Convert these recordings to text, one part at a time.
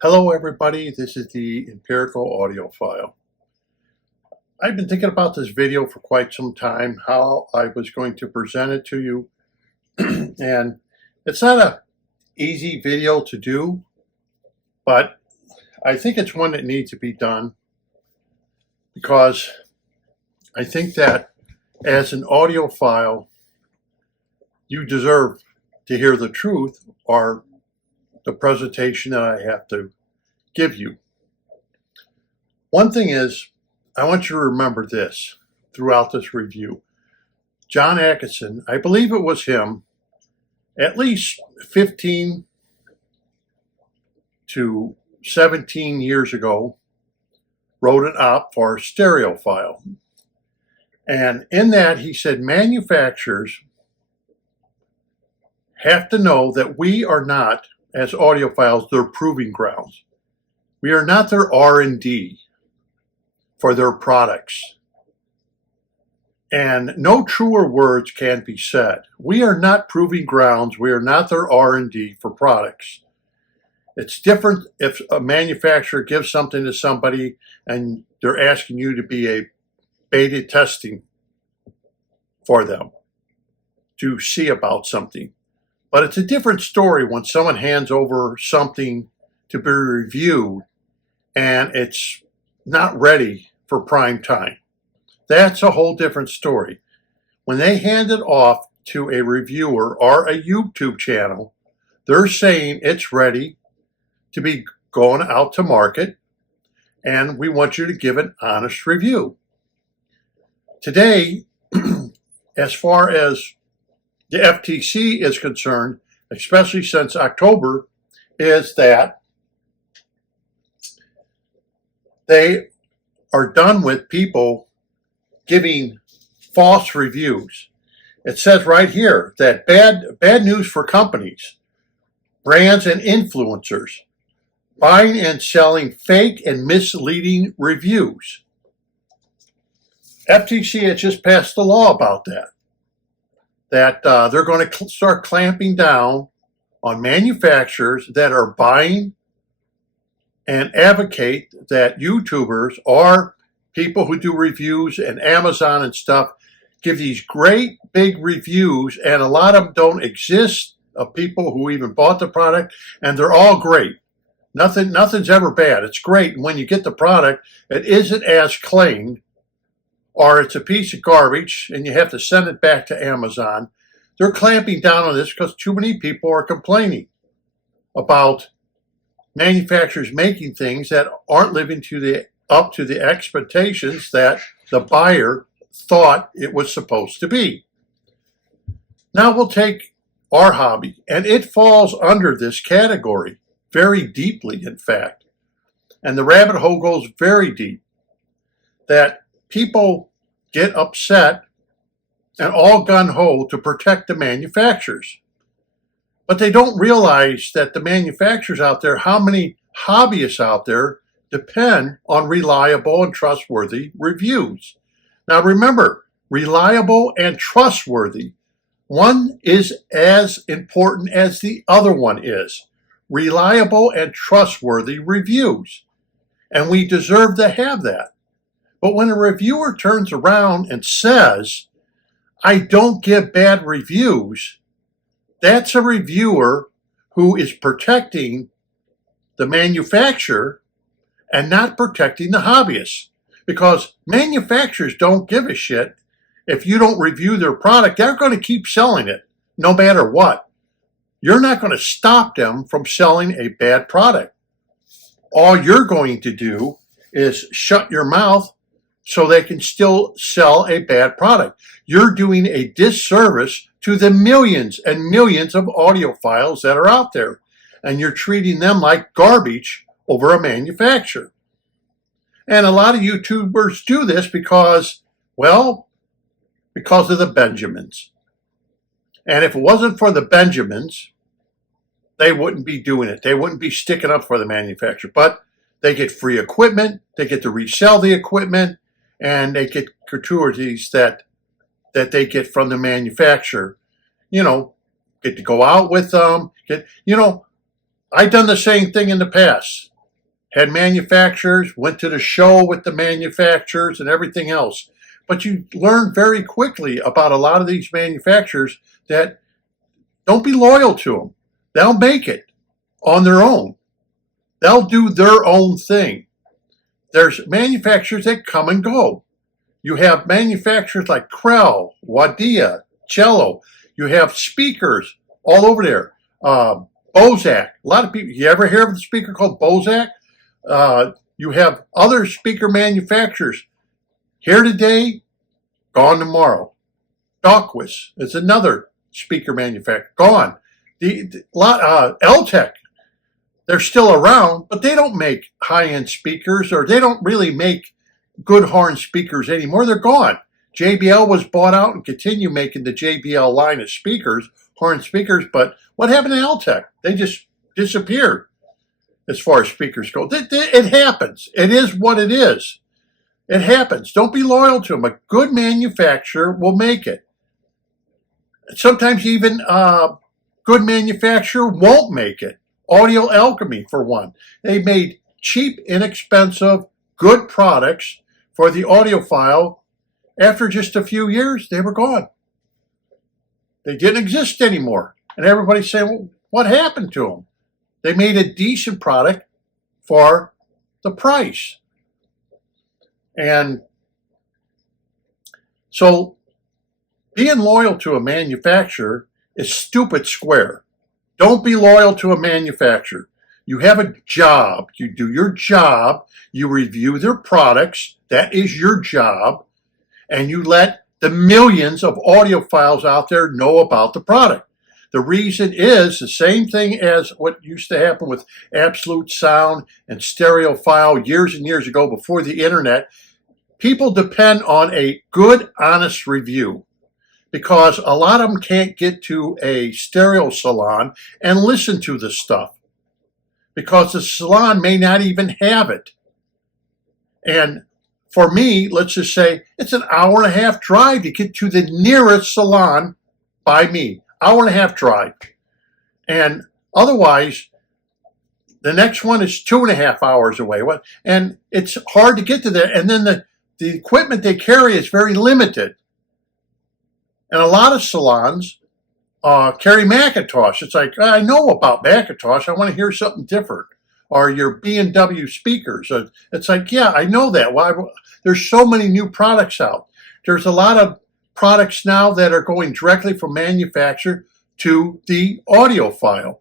Hello everybody, this is the Empirical Audiophile. I've been thinking about this video for quite some time, how I was going to present it to you. And it's not an easy video to do, but I think it's one that needs to be done because I think that as an audiophile, you deserve to hear the truth or the presentation that I have to give you. One thing is, I want you to remember this throughout this review. John Atkinson, I believe it was him, at least 15 to 17 years ago, wrote an op for Stereophile. And in that he said manufacturers have to know that we are not, as audiophiles, their proving grounds. We are not their R&D for their products. And no truer words can be said. We are not proving grounds. We are not their R&D for products. It's different if a manufacturer gives something to somebody and they're asking you to be a beta testing for them to see about something. But it's a different story when someone hands over something to be reviewed and it's not ready for prime time. That's a whole different story. When they hand it off to a reviewer or a YouTube channel, they're saying it's ready to be going out to market and we want you to give an honest review. Today, as far as the FTC is concerned, especially since October, is that they are done with people giving false reviews. It says right here that bad news for companies, brands, and influencers buying and selling fake and misleading reviews. FTC has just passed a law about that. They're going to start clamping down on manufacturers that are buying and advocate that YouTubers or people who do reviews and Amazon and stuff give these great big reviews, and a lot of them don't exist, of people who even bought the product, and they're all great. Nothing's ever bad. It's great. And when you get the product, it isn't as claimed, or it's a piece of garbage and you have to send it back to Amazon. They're clamping down on this because too many people are complaining about manufacturers making things that aren't living up to the expectations that the buyer thought it was supposed to be. Now we'll take our hobby, and it falls under this category very deeply, in fact. And the rabbit hole goes very deep. That people get upset and all gung-ho to protect the manufacturers. But they don't realize that the manufacturers out there, how many hobbyists out there depend on reliable and trustworthy reviews. Now remember, reliable and trustworthy, one is as important as the other one is. Reliable and trustworthy reviews. And we deserve to have that. But when a reviewer turns around and says, I don't give bad reviews, that's a reviewer who is protecting the manufacturer and not protecting the hobbyist. Because manufacturers don't give a shit if you don't review their product. They're going to keep selling it no matter what. You're not going to stop them from selling a bad product. All you're going to do is shut your mouth so they can still sell a bad product. You're doing a disservice to the millions and millions of audiophiles that are out there, and you're treating them like garbage over a manufacturer. And a lot of YouTubers do this because of the Benjamins. And if it wasn't for the Benjamins, they wouldn't be doing it. They wouldn't be sticking up for the manufacturer. But they get free equipment, they get to resell the equipment, and they get gratuities that they get from the manufacturer. Get to go out with them. I've done the same thing in the past. Had manufacturers, went to the show with the manufacturers and everything else. But you learn very quickly about a lot of these manufacturers that don't be loyal to them. They'll make it on their own. They'll do their own thing. There's manufacturers that come and go. You have manufacturers like Krell, Wadia, Cello. You have speakers all over there. Bozak. A lot of people, you ever hear of the speaker called Bozak? You have other speaker manufacturers. Here today, gone tomorrow. Dawkins is another speaker manufacturer. Gone. L-Tech, they're still around, but they don't make high-end speakers, or they don't really make good horn speakers anymore. They're gone. JBL was bought out and continue making the JBL line of speakers, horn speakers, but what happened to L-Tech? They just disappeared as far as speakers go. It happens. It is what it is. It happens. Don't be loyal to them. A good manufacturer will make it. Sometimes even a good manufacturer won't make it. Audio Alchemy, for one. They made cheap, inexpensive, good products for the audiophile. After just a few years, they were gone. They didn't exist anymore. And everybody's saying, well, what happened to them? They made a decent product for the price. And so being loyal to a manufacturer is stupid square. Don't be loyal to a manufacturer. You have a job. You do your job. You review their products. That is your job. And you let the millions of audiophiles out there know about the product. The reason is the same thing as what used to happen with Absolute Sound and Stereophile years and years ago before the internet. People depend on a good, honest review because a lot of them can't get to a stereo salon and listen to the stuff because the salon may not even have it. And for me, let's just say it's an hour and a half drive to get to the nearest salon by me. Hour and a half drive. And otherwise, the next one is 2.5 hours away. And it's hard to get to there. And then the equipment they carry is very limited. And a lot of salons carry Macintosh. It's like, I know about Macintosh. I want to hear something different. Or your B&W speakers. It's like, yeah, I know that. Why? There's so many new products out. There's a lot of products now that are going directly from manufacturer to the audiophile.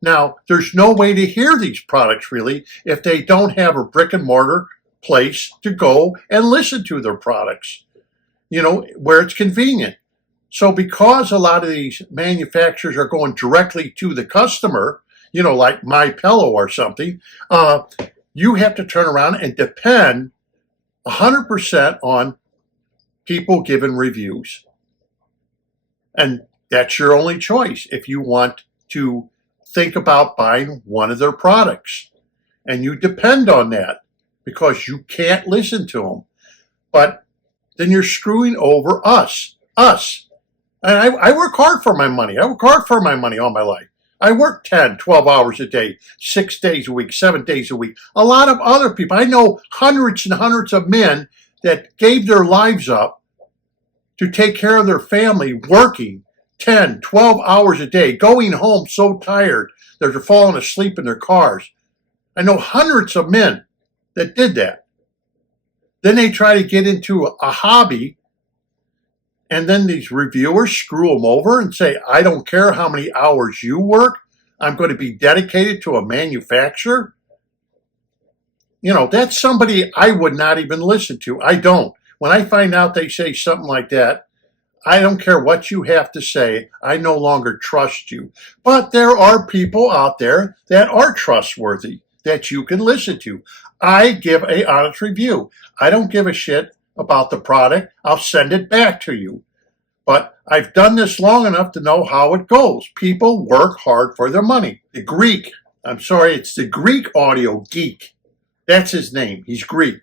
Now, there's no way to hear these products really if they don't have a brick and mortar place to go and listen to their products, where it's convenient. So because a lot of these manufacturers are going directly to the customer, like My Pillow or something, you have to turn around and depend 100% on people giving reviews. And that's your only choice if you want to think about buying one of their products. And you depend on that because you can't listen to them. But then you're screwing over us. And I work hard for my money. I work hard for my money all my life. I work 10, 12 hours a day, 6 days a week, 7 days a week. A lot of other people, I know hundreds and hundreds of men that gave their lives up to take care of their family, working 10, 12 hours a day, going home so tired that they're falling asleep in their cars. I know hundreds of men that did that. Then they try to get into a hobby, and then these reviewers screw them over and say, I don't care how many hours you work, I'm going to be dedicated to a manufacturer. That's somebody I would not even listen to. I don't. When I find out they say something like that, I don't care what you have to say. I no longer trust you. But there are people out there that are trustworthy that you can listen to. I give an honest review. I don't give a shit about the product. I'll send it back to you. But I've done this long enough to know how it goes. People work hard for their money. It's the Greek audio geek. That's his name. He's Greek.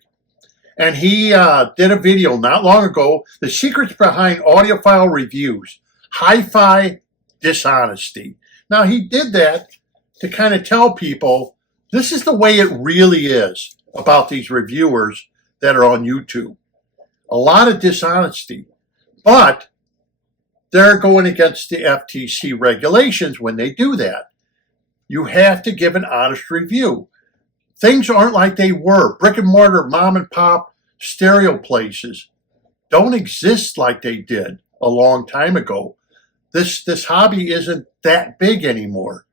And he did a video not long ago, The Secrets Behind Audiophile Reviews, Hi-Fi Dishonesty. Now, he did that to kind of tell people this is the way it really is about these reviewers that are on YouTube. A lot of dishonesty, but they're going against the FTC regulations when they do that. You have to give an honest review. Things aren't like they were. Brick and mortar, mom and pop stereo places don't exist like they did a long time ago. This hobby isn't that big anymore.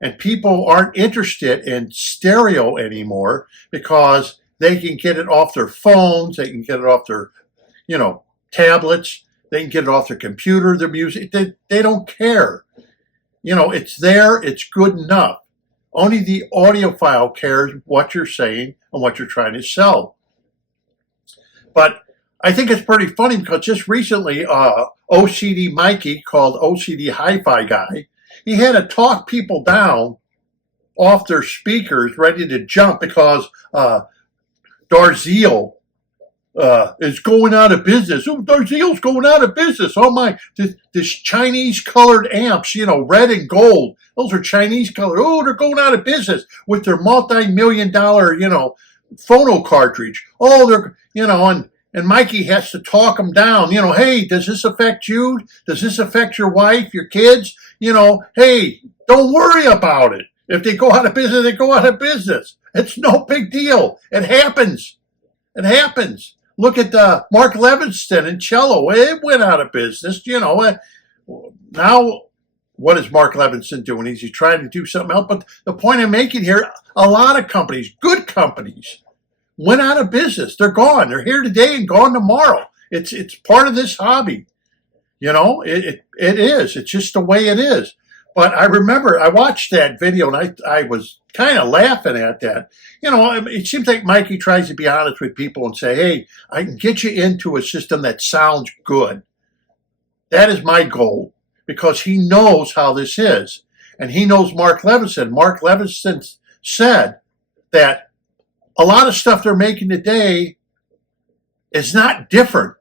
And people aren't interested in stereo anymore because they can get it off their phones, they can get it off their, tablets, they can get it off their computer, their music. They don't care. It's there, it's good enough. Only the audiophile cares what you're saying and what you're trying to sell. But I think it's pretty funny because just recently, OCD Mikey, called OCD Hi-Fi Guy, he had to talk people down off their speakers ready to jump because Darziel is going out of business. Oh, Darziel's going out of business. Oh my, this Chinese colored amps, red and gold. Those are Chinese colored. Oh, they're going out of business with their multi-million-dollar, phono cartridge. Oh, they're, and Mikey has to talk them down. Hey, does this affect you? Does this affect your wife, your kids? Hey, don't worry about it. If they go out of business, they go out of business. It's no big deal. It happens. It happens. Look at Mark Levinston and Cello. It went out of business. Now, what is Mark Levinston doing? Is he trying to do something else? But the point I'm making here, a lot of companies, good companies, went out of business. They're gone. They're here today and gone tomorrow. It's part of this hobby. It is. It's just the way it is. But I remember I watched that video and I was kind of laughing at that. It seems like Mikey tries to be honest with people and say, hey, I can get you into a system that sounds good. That is my goal because he knows how this is. And he knows Mark Levinson. Mark Levinson said that a lot of stuff they're making today is not different.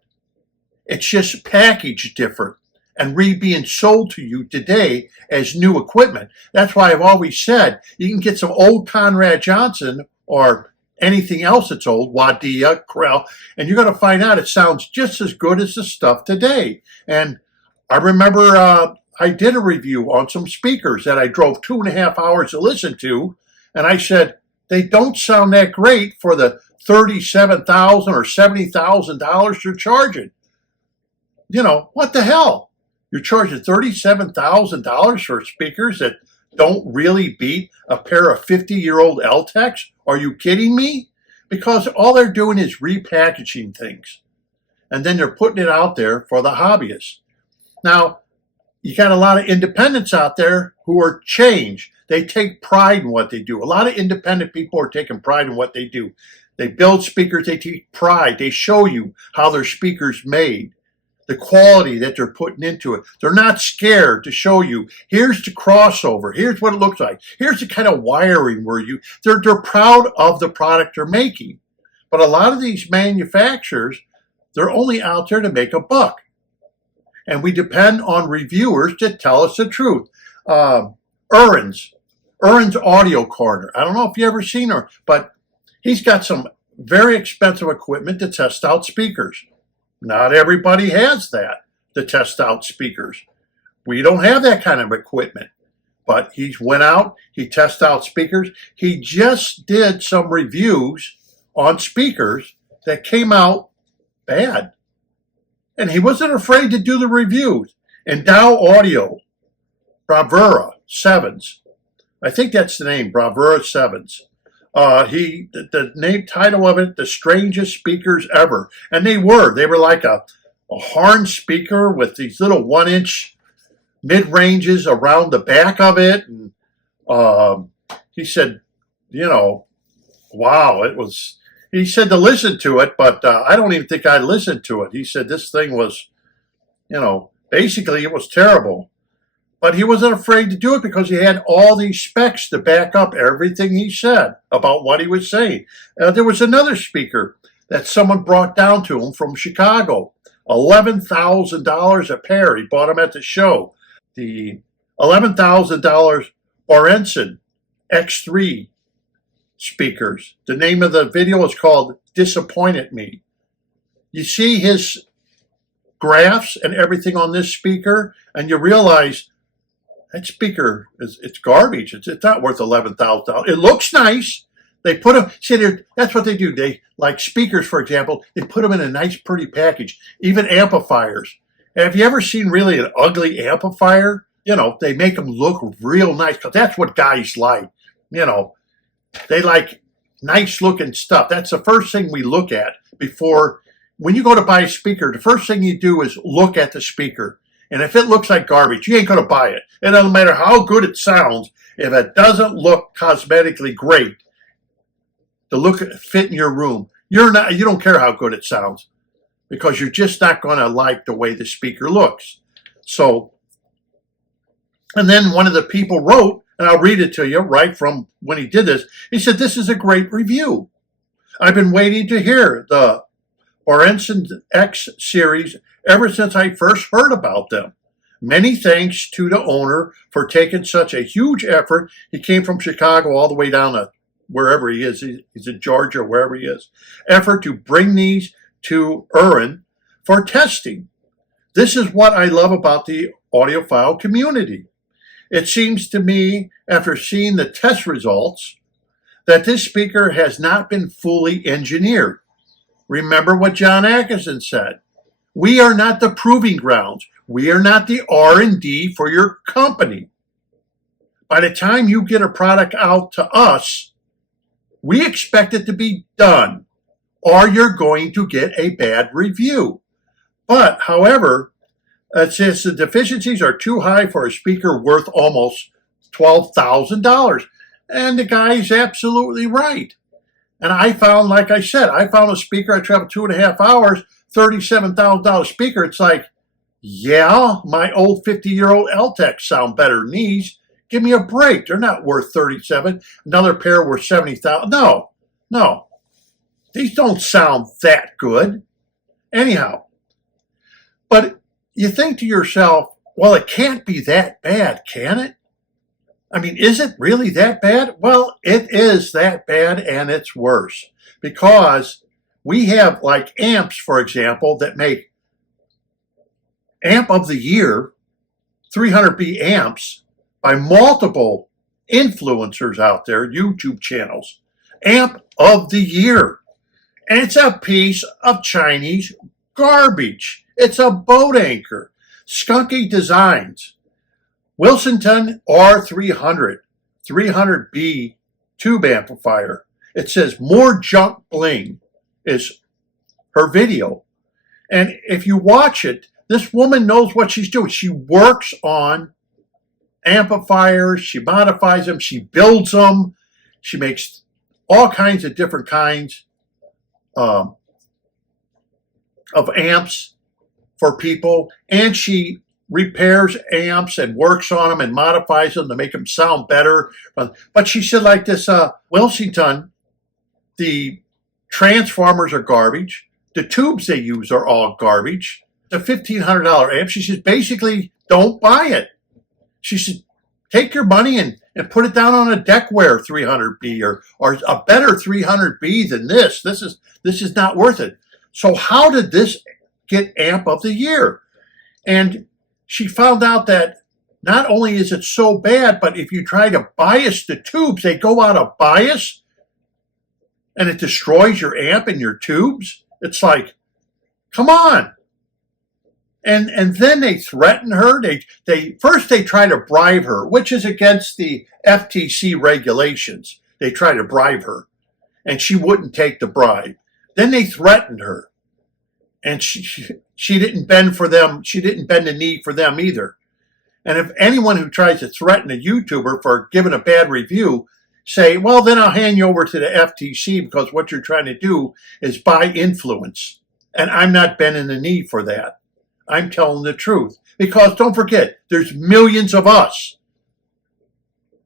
It's just packaged different and being sold to you today as new equipment. That's why I've always said you can get some old Conrad Johnson or anything else that's old, Wadia, Krell, and you're going to find out it sounds just as good as the stuff today. And I remember I did a review on some speakers that I drove 2.5 hours to listen to, and I said, they don't sound that great for the $37,000 or $70,000 you're charging. What the hell? You're charging $37,000 for speakers that don't really beat a pair of 50-year-old L-Techs? Are you kidding me? Because all they're doing is repackaging things. And then they're putting it out there for the hobbyists. Now, you got a lot of independents out there who are changed. They take pride in what they do. A lot of independent people are taking pride in what they do. They build speakers. They take pride. They show you how their speaker's made, the quality that they're putting into it. They're not scared to show you, here's the crossover, here's what it looks like, here's the kind of wiring where they're proud of the product they're making. But a lot of these manufacturers, they're only out there to make a buck. And we depend on reviewers to tell us the truth. Aaron's Audio Corner. I don't know if you ever seen her, but he's got some very expensive equipment to test out speakers. Not everybody has that to test out speakers. We don't have that kind of equipment. But he went out, he tested out speakers. He just did some reviews on speakers that came out bad. And he wasn't afraid to do the reviews. And Dow Audio, Bravura Sevens. I think that's the name, Bravura Sevens. The name title of it, The Strangest Speakers Ever. And they were like a horn speaker with these little 1-inch mid-ranges around the back of it. And he said, wow, he said to listen to it, but I don't even think I listened to it. He said this thing was, basically it was terrible. But he wasn't afraid to do it because he had all these specs to back up everything he said about what he was saying. There was another speaker that someone brought down to him from Chicago, $11,000 a pair. He bought them at the show. The $11,000 Borenson X3 speakers. The name of the video is called Disappointed Me. You see his graphs and everything on this speaker, and you realize that speaker it's garbage. It's not worth $11,000. It looks nice. They put them, that's what they do. They, like speakers, for example, they put them in a nice, pretty package. Even amplifiers. Have you ever seen really an ugly amplifier? You know, they make them look real nice because that's what guys like. You know, they like nice looking stuff. That's the first thing we look at before. When you go to buy a speaker, the first thing you do is look at the speaker. And if it looks like garbage, you ain't going to buy it. It doesn't matter how good it sounds. If it doesn't look cosmetically great, the look fit in your room, you don't care how good it sounds because you're just not going to like the way the speaker looks. So, and then one of the people wrote, and I'll read it to you right from when he did this. He said, "This is a great review. I've been waiting to hear the Borenson X series ever since I first heard about them. Many thanks to the owner for taking such a huge effort. He came from Chicago all the way down to wherever he is. He's in Georgia, wherever he is. Effort to bring these to Urin for testing. This is what I love about the audiophile community. It seems to me, after seeing the test results, that this speaker has not been fully engineered. Remember what John Atkinson said. We are not the proving grounds. We are not the R&D for your company. By the time you get a product out to us, we expect it to be done, or you're going to get a bad review. But, however, it says the deficiencies are too high for a speaker worth almost $12,000. And the guy's absolutely right. And I found, like I said, I found a speaker. I traveled 2.5 hours, $37,000 speaker. It's like, yeah, my old 50-year-old LTEC sound better than these. Give me a break. They're not worth 37. Another pair worth 70,000. No. These don't sound that good. Anyhow, but you think to yourself, well, it can't be that bad, can it? I mean, is it really that bad? Well, it is that bad, and it's worse because we have like amps, for example, that make amp of the year, 300B amps by multiple influencers out there, YouTube channels. Amp of the year. And it's a piece of Chinese garbage. It's a boat anchor. Skunky designs. Wilsonton R300, 300B tube amplifier. It says more junk bling is her video. And if you watch it, this woman knows what she's doing. She works on amplifiers. She modifies them. She builds them. She makes all kinds of different kinds of amps for people. And she repairs amps and works on them and modifies them to make them sound better. But she said like this, Wilsington, the transformers are garbage. The tubes they use are all garbage. The $1,500 amp, she says, basically, don't buy it. She said, take your money and put it down on a Deckware 300B or a better 300B than this. This is not worth it. So how did this get amp of the year? And she found out that not only is it so bad, but if you try to bias the tubes, they go out of bias and it destroys your amp and your tubes. It's like, come on. And then they threaten her. First they try to bribe her, which is against the FTC regulations. They try to bribe her, and she wouldn't take the bribe. Then they threatened her, and she didn't bend for them. She didn't bend the knee for them either. And if anyone who tries to threaten a YouTuber for giving a bad review, say, well, then I'll hand you over to the FTC because what you're trying to do is buy influence. And I'm not bending the knee for that. I'm telling the truth. Because don't forget, there's millions of us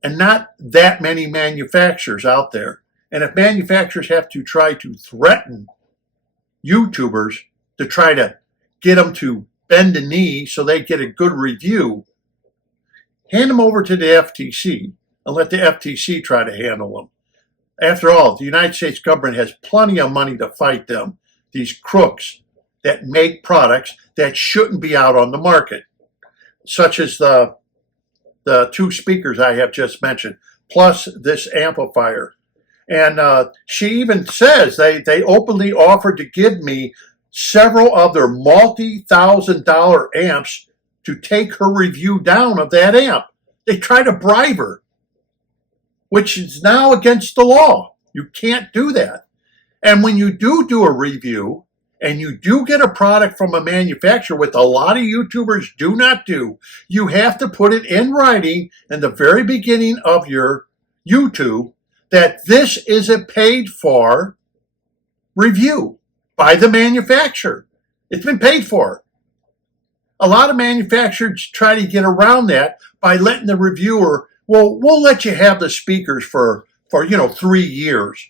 and not that many manufacturers out there. And if manufacturers have to try to threaten YouTubers to try to get them to bend the knee so they get a good review, hand them over to the FTC. and let the FTC try to handle them. After all, the United States government has plenty of money to fight them, these crooks that make products that shouldn't be out on the market, such as the two speakers I have just mentioned, plus this amplifier. And she even says they openly offered to give me several of their multi-$1,000 amps to take her review down of that amp. They try to bribe her, which is now against the law. You can't do that. And when you do a review and you do get a product from a manufacturer, which a lot of YouTubers do not do, you have to put it in writing in the very beginning of your YouTube that this is a paid for review by the manufacturer. It's been paid for. A lot of manufacturers try to get around that by letting the reviewer, well, we'll let you have the speakers for 3 years,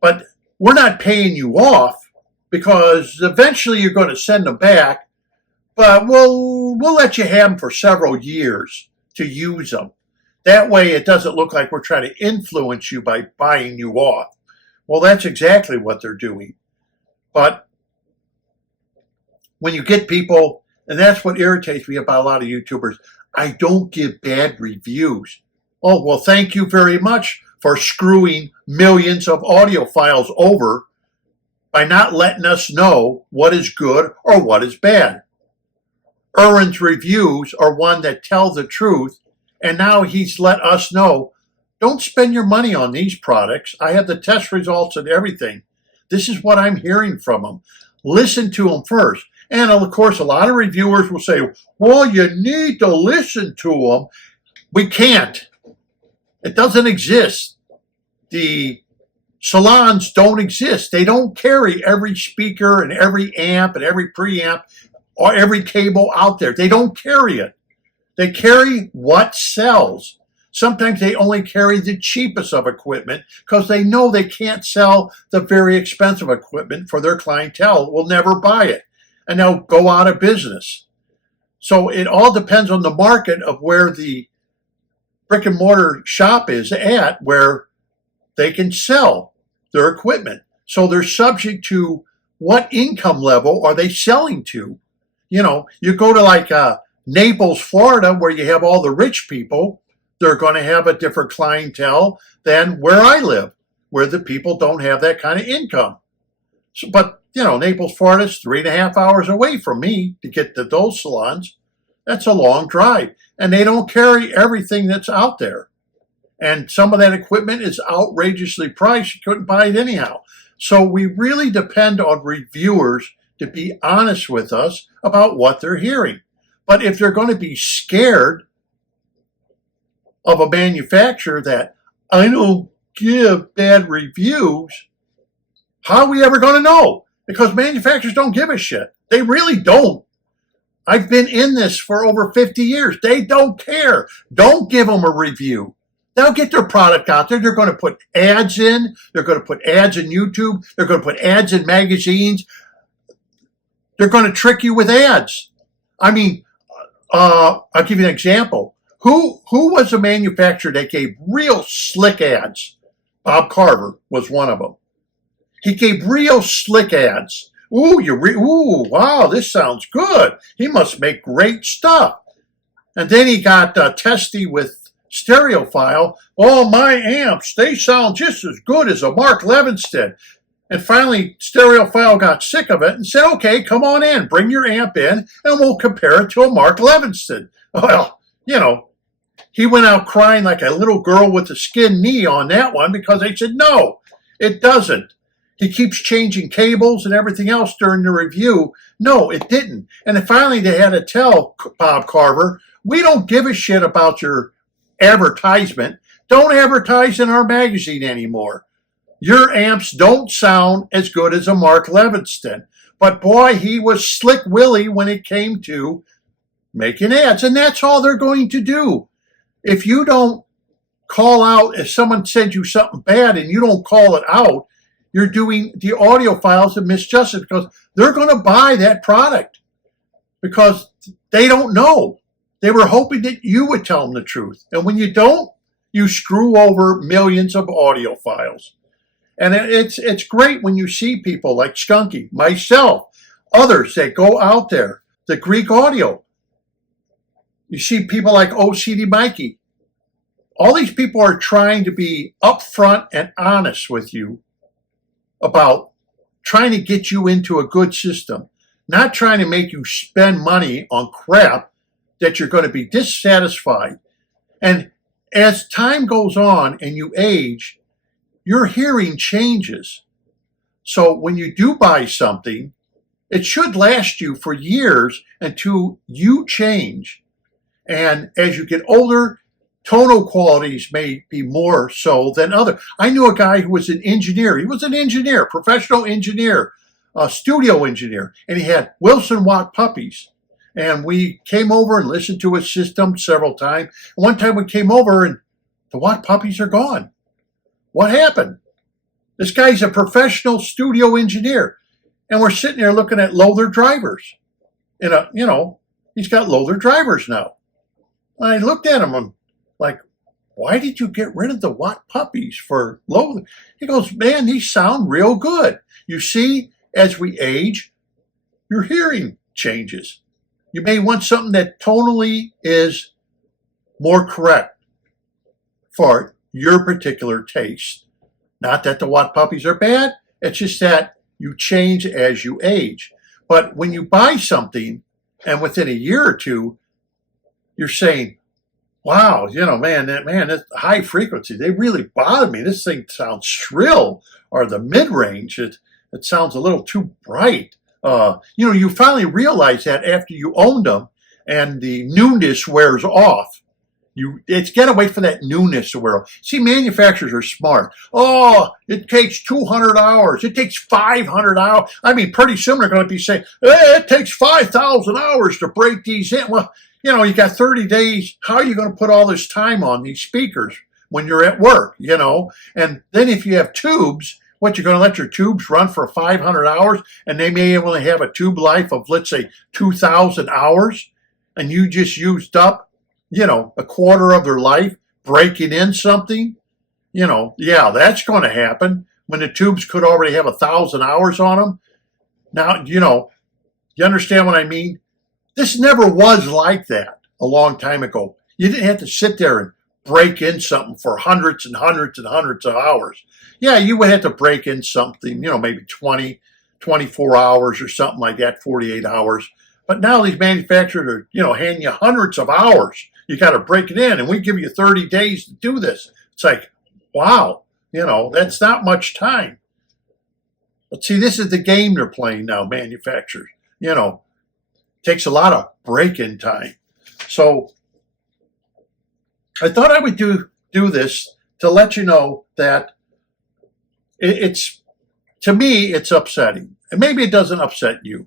but we're not paying you off because eventually you're going to send them back, but we'll let you have them for several years to use them. That way it doesn't look like we're trying to influence you by buying you off. Well, that's exactly what they're doing. But when you get people, and that's what irritates me about a lot of YouTubers, I don't give bad reviews. Oh, well, thank you very much for screwing millions of audiophiles over by not letting us know what is good or what is bad. Aaron's reviews are one that tell the truth, and now he's let us know, don't spend your money on these products. I have the test results and everything. This is what I'm hearing from them. Listen to them first. And of course, a lot of reviewers will say, well, you need to listen to them. We can't. It doesn't exist. The salons don't exist. They don't carry every speaker and every amp and every preamp or every cable out there. They don't carry it. They carry what sells. Sometimes they only carry the cheapest of equipment because they know they can't sell the very expensive equipment for their clientele. Will never buy it. And they'll go out of business. So it all depends on the market of where the brick and mortar shop is at, where they can sell their equipment. So they're subject to what income level are they selling to. You know, you go to like Naples, Florida, where you have all the rich people, they're going to have a different clientele than where I live, where the people don't have that kind of income. So, but Naples, Florida is 3.5 hours away from me to get to those salons. That's a long drive. And they don't carry everything that's out there. And some of that equipment is outrageously priced. You couldn't buy it anyhow. So we really depend on reviewers to be honest with us about what they're hearing. But if they're going to be scared of a manufacturer that I don't give bad reviews, how are we ever going to know? Because manufacturers don't give a shit. They really don't. I've been in this for over 50 years. They don't care. Don't give them a review. They'll get their product out there. They're going to put ads in. They're going to put ads in YouTube. They're going to put ads in magazines. They're going to trick you with ads. I mean, I'll give you an example. Who was a manufacturer that gave real slick ads? Bob Carver was one of them. He gave real slick ads. Ooh, wow, this sounds good. He must make great stuff. And then he got testy with Stereophile. Oh, my amps, they sound just as good as a Mark Levinston. And finally, Stereophile got sick of it and said, okay, come on in, bring your amp in, and we'll compare it to a Mark Levinston. Well, he went out crying like a little girl with a skinned knee on that one because they said, no, it doesn't. He keeps changing cables and everything else during the review. No, it didn't. And then finally they had to tell Bob Carver, we don't give a shit about your advertisement. Don't advertise in our magazine anymore. Your amps don't sound as good as a Mark Levinston. But boy, he was Slick Willie when it came to making ads. And that's all they're going to do. If you don't call out, if someone sends you something bad and you don't call it out, you're doing the audiophiles a misjustice because they're going to buy that product because they don't know. They were hoping that you would tell them the truth. And when you don't, You screw over millions of audio files. And it's great when you see people like Skunky, myself, others that go out there, the Greek audio. You see people like OCD Mikey. All these people are trying to be upfront and honest with you about trying to get you into a good system, not trying to make you spend money on crap that you're going to be dissatisfied. And as time goes on and you age, your hearing changes. So when you do buy something, it should last you for years until you change. And as you get older, tonal qualities may be more so than other. I knew a guy who was an engineer. He was an engineer, professional engineer, a studio engineer, and he had Wilson Watt puppies. And we came over and listened to his system several times. One time we came over and the Watt puppies are gone. What happened? This guy's a professional studio engineer, and we're sitting there looking at Lowther drivers. He's got Lowther drivers now. And I looked at him and like, why did you get rid of the Watt puppies for Lowther? He goes, man, these sound real good. You see, as we age, your hearing changes. You may want something that tonally is more correct for your particular taste. Not that the Watt puppies are bad. It's just that you change as you age. But when you buy something and within a year or two, you're saying, wow, that's high frequency. They really bother me. This thing sounds shrill, or the mid-range, it sounds a little too bright. You finally realize that after you owned them and the newness wears off. It's got to wait for that newness to wear off. See, manufacturers are smart. Oh, it takes 200 hours. It takes 500 hours. I mean, pretty soon they're going to be saying, it takes 5,000 hours to break these in. Well, you got 30 days. How are you going to put all this time on these speakers when you're at work, And then if you have tubes, you're going to let your tubes run for 500 hours and they may only have a tube life of, let's say, 2,000 hours and you just used up, a quarter of their life breaking in something, that's going to happen when the tubes could already have 1,000 hours on them. Now, you understand what I mean? This never was like that a long time ago. You didn't have to sit there and break in something for hundreds and hundreds and hundreds of hours. Yeah, you would have to break in something, maybe 20, 24 hours or something like that, 48 hours. But now these manufacturers are, handing you hundreds of hours. You got to break it in, and we give you 30 days to do this. It's like, wow, that's not much time. But see, this is the game they're playing now, manufacturers. Takes a lot of break-in time. So I thought I would do this to let you know that to me, it's upsetting. And maybe it doesn't upset you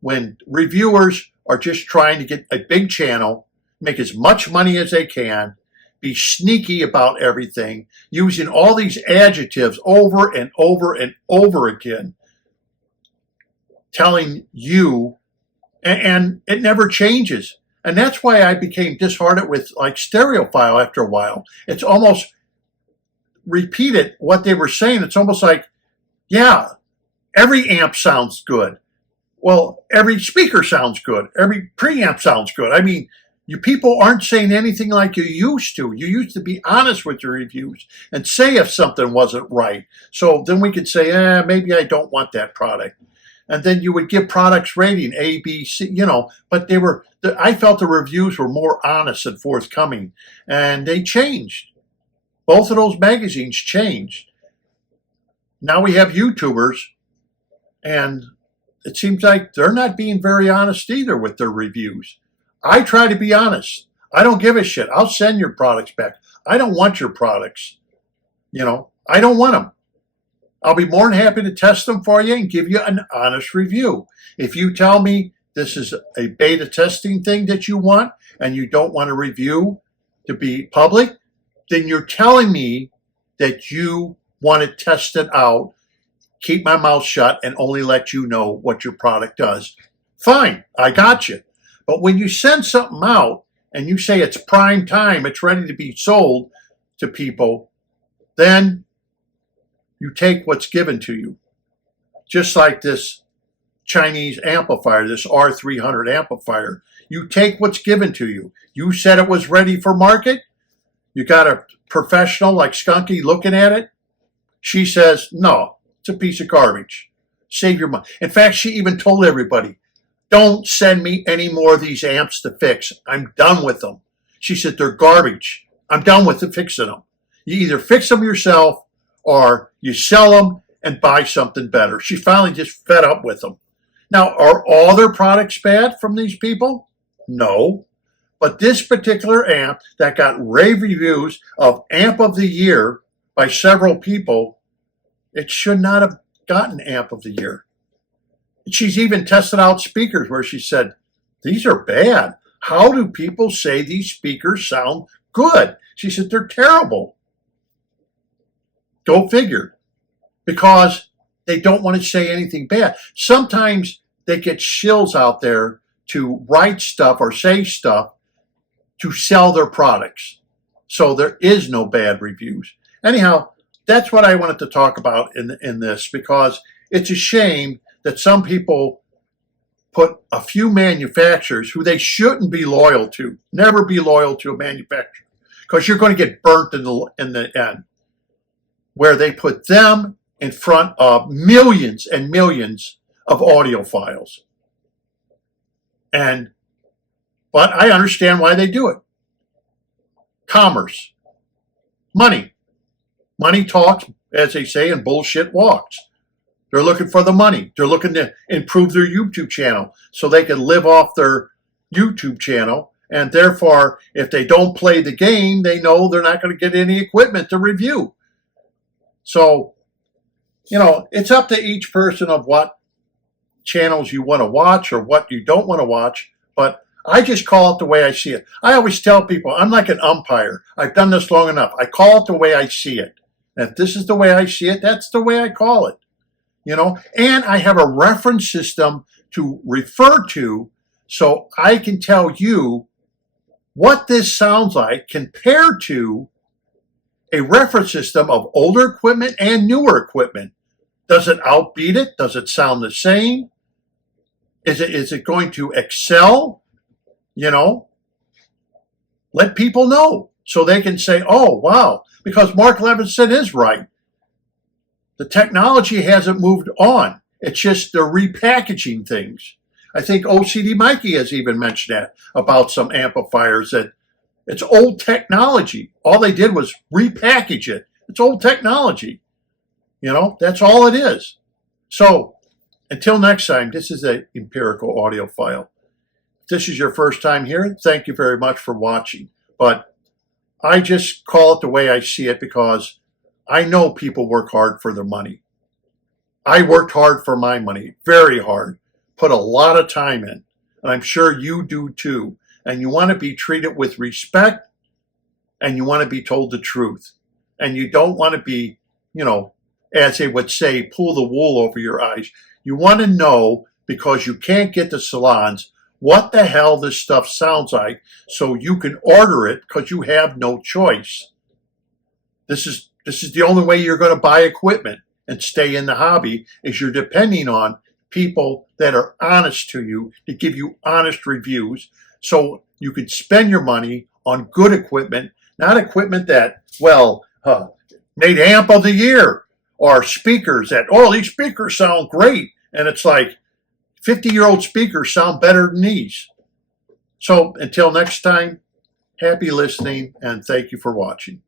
when reviewers are just trying to get a big channel, make as much money as they can, be sneaky about everything, using all these adjectives over and over and over again, telling you, and it never changes. And that's why I became disheartened with like Stereophile after a while. It's almost repeated what they were saying. It's almost like, yeah, every amp sounds good. Well, every speaker sounds good. Every preamp sounds good. I mean, you people aren't saying anything like you used to. You used to be honest with your reviews and say if something wasn't right. So then we could say, maybe I don't want that product. And then you would give products rating A, B, C, but I felt the reviews were more honest and forthcoming, and they changed. Both of those magazines changed. Now we have YouTubers, and it seems like they're not being very honest either with their reviews. I try to be honest. I don't give a shit. I'll send your products back. I don't want your products. I don't want them. I'll be more than happy to test them for you and give you an honest review. If you tell me this is a beta testing thing that you want and you don't want a review to be public, then you're telling me that you want to test it out, keep my mouth shut, and only let you know what your product does. Fine, I got you. But when you send something out and you say it's prime time, it's ready to be sold, to people, then you take what's given to you. Just like this Chinese amplifier, this R300 amplifier. You take what's given to you. You said it was ready for market. You got a professional like Skunky looking at it. She says, no, it's a piece of garbage. Save your money. In fact, she even told everybody, don't send me any more of these amps to fix. I'm done with them. She said, they're garbage. I'm done with fixing them. You either fix them yourself or you sell them and buy something better. She finally just fed up with them. Now, are all their products bad from these people? No. But this particular amp that got rave reviews of Amp of the Year by several people, it should not have gotten Amp of the Year. She's even tested out speakers where she said, these are bad. How do people say these speakers sound good? She said, they're terrible. Go figure. Because they don't want to say anything bad. Sometimes they get shills out there to write stuff or say stuff to sell their products. So there is no bad reviews. Anyhow, that's what I wanted to talk about in this, because it's a shame that some people put a few manufacturers who they shouldn't be loyal to. Never be loyal to a manufacturer, because you're going to get burnt in the end. Where they put them in front of millions and millions of audiophiles. But I understand why they do it. Commerce. Money. Money talks, as they say, and bullshit walks. They're looking for the money. They're looking to improve their YouTube channel so they can live off their YouTube channel. And therefore, if they don't play the game, they know they're not going to get any equipment to review. So, it's up to each person of what channels you want to watch or what you don't want to watch. But I just call it the way I see it. I always tell people, I'm like an umpire. I've done this long enough. I call it the way I see it. And if this is the way I see it, that's the way I call it. And I have a reference system to refer to so I can tell you what this sounds like compared to a reference system of older equipment and newer equipment. Does it outbeat it? Does it sound the same? Is it going to excel? Let people know so they can say, oh, wow, because Mark Levinson is right. The technology hasn't moved on. It's just they're repackaging things. I think OCD Mikey has even mentioned that about some amplifiers, that it's old technology. All they did was repackage it. It's old technology. That's all it is. So until next time, this is an Empirical Audiophile. If this is your first time here, thank you very much for watching. But I just call it the way I see it because I know people work hard for their money. I worked hard for my money, very hard, put a lot of time in, and I'm sure you do too. And you want to be treated with respect, and you want to be told the truth. And you don't want to be, as they would say, pull the wool over your eyes. You want to know, because you can't get the salons, what the hell this stuff sounds like so you can order it because you have no choice. This is the only way you're going to buy equipment and stay in the hobby, is you're depending on people that are honest to you to give you honest reviews so you can spend your money on good equipment, not equipment that, made Amp of the Year, or speakers that, these speakers sound great. And it's like 50-year-old speakers sound better than these. So until next time, happy listening and thank you for watching.